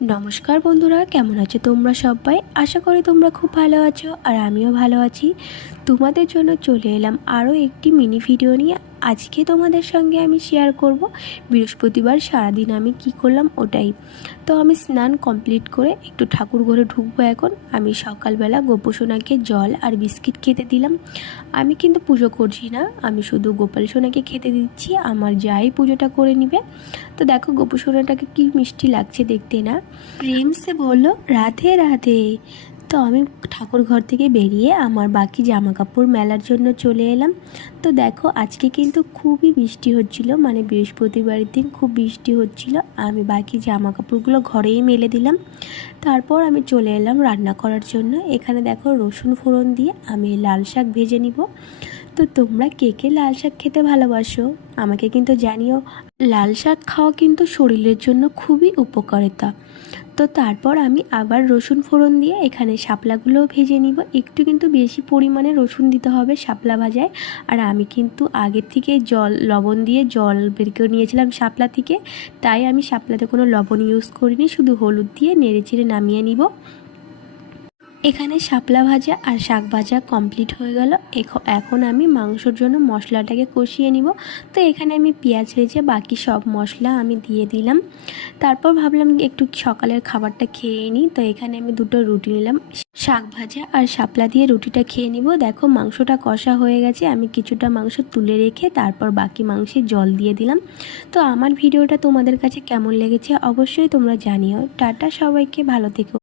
নমস্কার বন্ধুরা, কেমন আছো তোমরা সবাই? আশা করি তোমরা খুব ভালো আছো আর আমিও ভালো আছি। তোমাদের জন্য চলে এলাম আরও একটি মিনি ভিডিও নিয়ে। আজকে তোমাদের সঙ্গে আমি শেয়ার করব বৃহস্পতিবার সারাদিন আমি কি করলাম ওটাই। তো আমি স্নান কমপ্লিট করে একটু ঠাকুর ঘরে ঢুকবো এখন। আমি সকালবেলা গোপসোনাকে জল আর বিস্কিট খেতে দিলাম। আমি কিন্তু পুজো করছি না, আমি শুধু গোপাল সোনাকে খেতে দিচ্ছি, আমার যাই পুজোটা করে নিবে। তো দেখো গোপসোনাটাকে কি মিষ্টি লাগছে দেখতে না। প্রেম সে বললো রাধে রাধে। তো আমি ঠাকুর ঘর থেকে বেরিয়ে আমার বাকি জামা কাপড় মেলার জন্য চলে এলাম। তো দেখো আজকে কিন্তু খুবই বৃষ্টি হচ্ছিল, মানে বৃহস্পতিবারের দিন খুব বৃষ্টি হচ্ছিল। আমি বাকি জামা কাপড়গুলো ঘরেই মেলে দিলাম। তারপর আমি চলে এলাম রান্না করার জন্য। এখানে দেখো রসুন ফোড়ন দিয়ে আমি লাল শাক ভেজে নিব। তো তোমরা কে কে লাল শাক খেতে ভালোবাসো আমাকে কিন্তু জানিও। লাল শাক খাওয়া কিন্তু শরীরের জন্য খুবই উপকারিতা। তো তারপর আমি আবার রসুন ফোড়ন দিয়ে এখানে শাপলাগুলোও ভেজে নিব। একটু কিন্তু বেশি পরিমাণে রসুন দিতে হবে শাপলা ভাজায়। আর আমি কিন্তু আগের থেকে লবণ দিয়ে জল বের করে নিয়েছিলাম শাপলা থেকে, তাই আমি শাপলাতে কোনো লবণ ইউজ করিনি, শুধু হলুদ দিয়ে নেড়েচেড়ে নামিয়ে নিব। এখানে শাপলা ভাজা আর শাক ভাজা কমপ্লিট হয়ে গেল। এখন আমি মাংসর জন্য মশলাটাকে কষিয়ে নিব। তো এখানে আমি পেঁয়াজ ভেজে বাকি সব মশলা আমি দিয়ে দিলাম। তারপর ভাবলাম একটু সকালের খাবারটা খেয়ে নিই। তো এখানে আমি দুটো রুটি নিলাম, শাক ভাজা আর শাপলা দিয়ে রুটিটা খেয়ে নিব। দেখো মাংসটা কষা হয়ে গেছে, আমি কিছুটা মাংস তুলে রেখে তারপর বাকি মাংসে জল দিয়ে দিলাম। তো আমার ভিডিওটা তোমাদের কাছে কেমন লেগেছে অবশ্যই তোমরা জানিও। টাটা সবাইকে, ভালো থেকো।